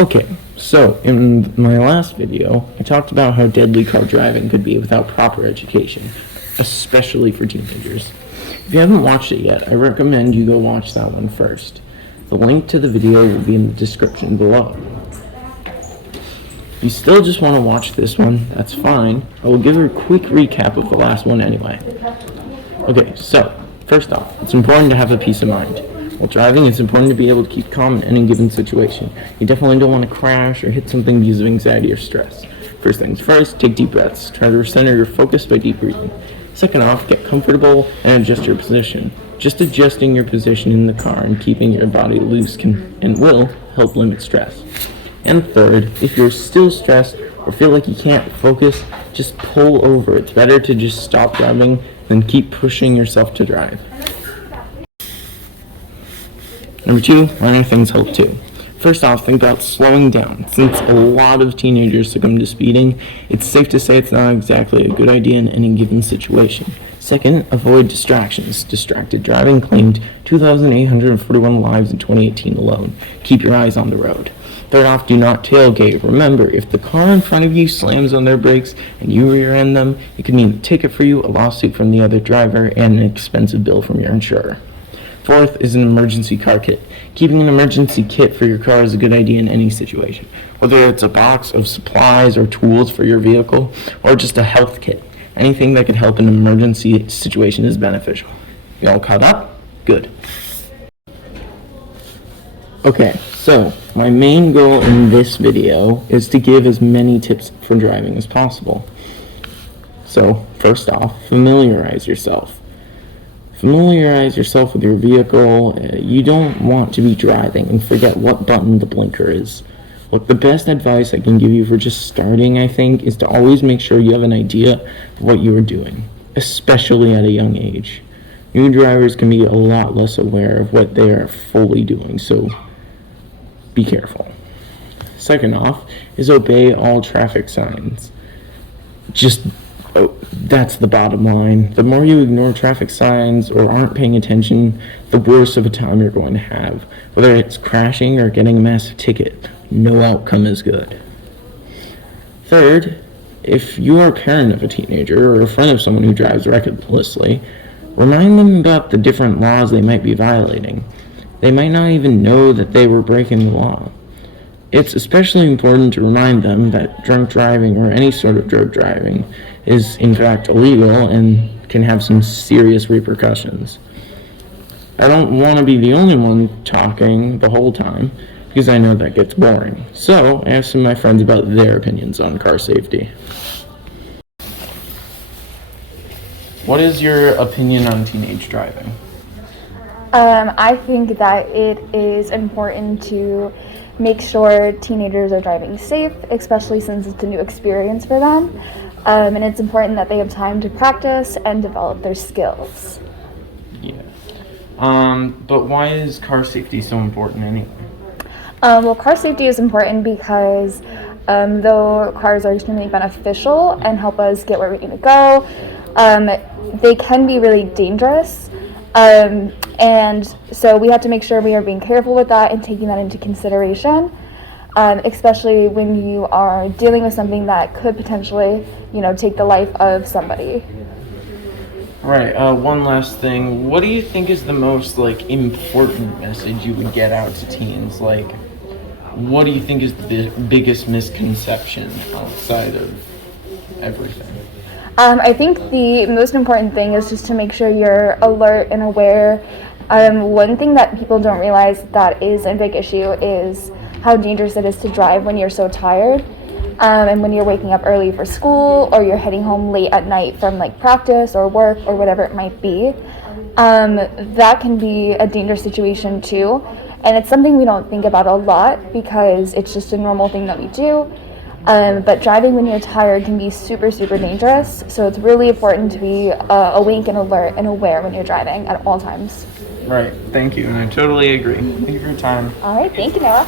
Okay, so in my last video, I talked about how deadly car driving could be without proper education, especially for teenagers. If you haven't watched it yet, I recommend you go watch that one first. The link to the video will be in the description below. If you still just want to watch this one, that's fine. I will give a quick recap of the last one anyway. Okay, so, first off, it's important to have a peace of mind. While driving, it's important to be able to keep calm in any given situation. You definitely don't want to crash or hit something because of anxiety or stress. First things first, take deep breaths. Try to recenter your focus by deep breathing. Second off, get comfortable and adjust your position. Just adjusting your position in the car and keeping your body loose can and will help limit stress. And third, if you're still stressed or feel like you can't focus, just pull over. It's better to just stop driving than keep pushing yourself to drive. Number 2, minor things help too. First off, think about slowing down. Since a lot of teenagers succumb to speeding, it's safe to say it's not exactly a good idea in any given situation. Second, avoid distractions. Distracted driving claimed 2,841 lives in 2018 alone. Keep your eyes on the road. Third off, do not tailgate. Remember, if the car in front of you slams on their brakes and you rear end them, it could mean a ticket for you, a lawsuit from the other driver, and an expensive bill from your insurer. Fourth is an emergency car kit. Keeping an emergency kit for your car is a good idea in any situation, whether it's a box of supplies or tools for your vehicle, or just a health kit. Anything that could help in an emergency situation is beneficial. You all caught up? Good. Okay, so my main goal in this video is to give as many tips for driving as possible. So, first off, familiarize yourself. Familiarize yourself with your vehicle. You don't want to be driving and forget what button the blinker is. Look, the best advice I can give you for just starting, I think, is to always make sure you have an idea of what you are doing, especially at a young age. New drivers can be a lot less aware of what they are fully doing, so be careful. Second off is obey all traffic signs. That's the bottom line. The more you ignore traffic signs or aren't paying attention, the worse of a time you're going to have. Whether it's crashing or getting a massive ticket, no outcome is good. Third, if you are a parent of a teenager or a friend of someone who drives recklessly, remind them about the different laws they might be violating. They might not even know that they were breaking the law. It's especially important to remind them that drunk driving or any sort of drug driving is in fact illegal and can have some serious repercussions. I don't want to be the only one talking the whole time because I know that gets boring. So I asked some of my friends about their opinions on car safety. What is your opinion on teenage driving? I think that it is important to make sure teenagers are driving safe, especially since it's a new experience for them. And it's important that they have time to practice and develop their skills. Yeah. But why is car safety so important anyway? Well, car safety is important because though cars are extremely beneficial and help us get where we need to go, they can be really dangerous. And so we have to make sure we are being careful with that and taking that into consideration, especially when you are dealing with something that could potentially, take the life of somebody. Right. One last thing. What do you think is the most, important message you would get out to teens? What do you think is the biggest misconception outside of everything? I think the most important thing is just to make sure you're alert and aware. One thing that people don't realize that is a big issue is how dangerous it is to drive when you're so tired, and when you're waking up early for school or you're heading home late at night from practice or work or whatever it might be. That can be a dangerous situation too, and it's something we don't think about a lot because it's just a normal thing that we do. But driving when you're tired can be super, super dangerous. So it's really important to be awake and alert and aware when you're driving at all times. Right. Thank you. And I totally agree. Thank you for your time. All right. Thank you, Noah.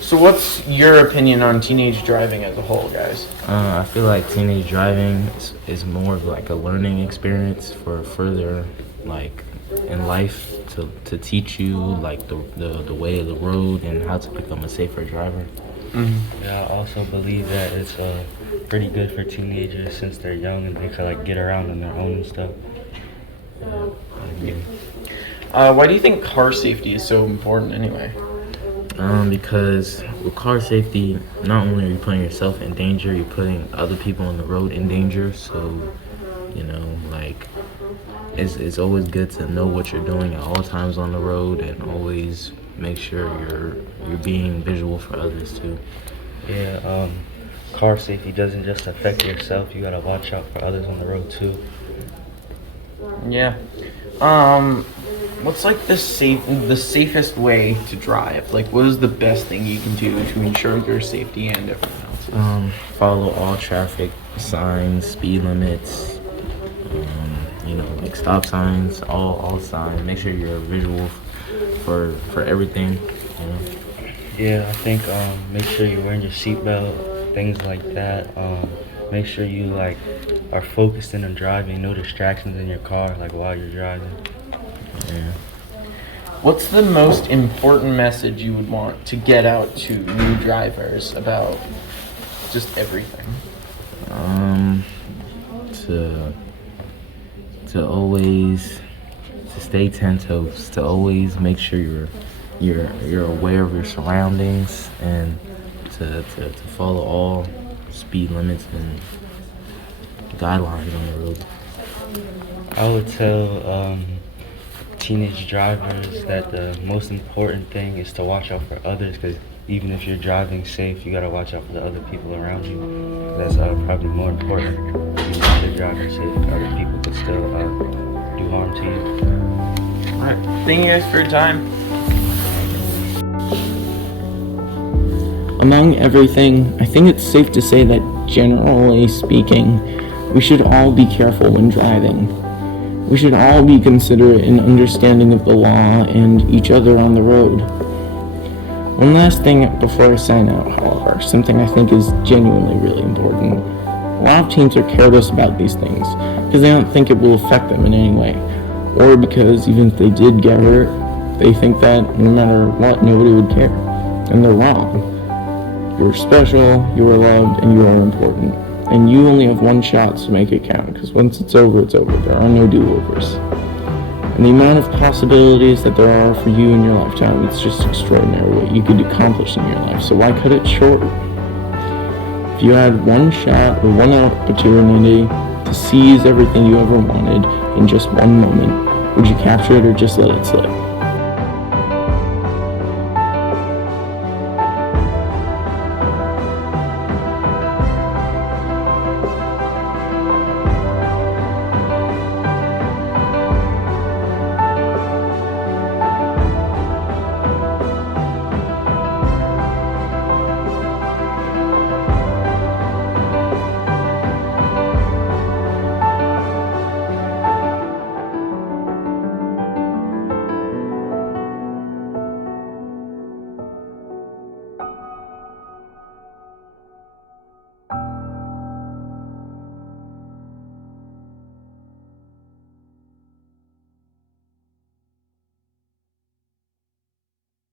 So what's your opinion on teenage driving as a whole, guys? I feel like teenage driving is more of a learning experience for further in life to teach you like the way of the road and how to become a safer driver. Yeah, I also believe that it's pretty good for teenagers since they're young and they can like get around on their own and stuff. Why do you think car safety is so important anyway? Because with car safety, not only are you putting yourself in danger, you're putting other people on the road in danger. So, like, it's always good to know what you're doing at all times on the road, and always make sure you're being visual for others too. Yeah, car safety doesn't just affect yourself. You gotta watch out for others on the road too. Yeah. What's like the safest way to drive? Like, what is the best thing you can do to ensure your safety and everyone else's? Follow all traffic signs, speed limits, like stop signs, all signs. Make sure you're visual for everything. Yeah, I think make sure you're wearing your seatbelt, things like that. Make sure you like are focused in on driving, no distractions in your car like while you're driving. Yeah. What's the most important message you would want to get out to new drivers about just everything? To always stay 10 toes. To always make sure you're aware of your surroundings, and to follow all speed limits and guidelines on the road. I would tell teenage drivers that the most important thing is to watch out for others, because even if you're driving safe, you gotta watch out for the other people around you. That's probably more important. If you're driving safe, other people could still do harm to you. Alright, thank you guys for your time. Among everything, I think it's safe to say that, generally speaking, we should all be careful when driving. We should all be considerate and understanding of the law and each other on the road. One last thing before I sign out, however, something I think is genuinely really important. A lot of teens are careless about these things because they don't think it will affect them in any way, or because even if they did get hurt, they think that no matter what, nobody would care. And they're wrong. You're special, you are loved, and you are important. And you only have one shot to make it count, because once it's over, it's over. There are no do-overs. And the amount of possibilities that there are for you in your lifetime, it's just extraordinary what you could accomplish in your life. So why cut it short? If you had one shot or one opportunity to seize everything you ever wanted in just one moment, would you capture it or just let it slip?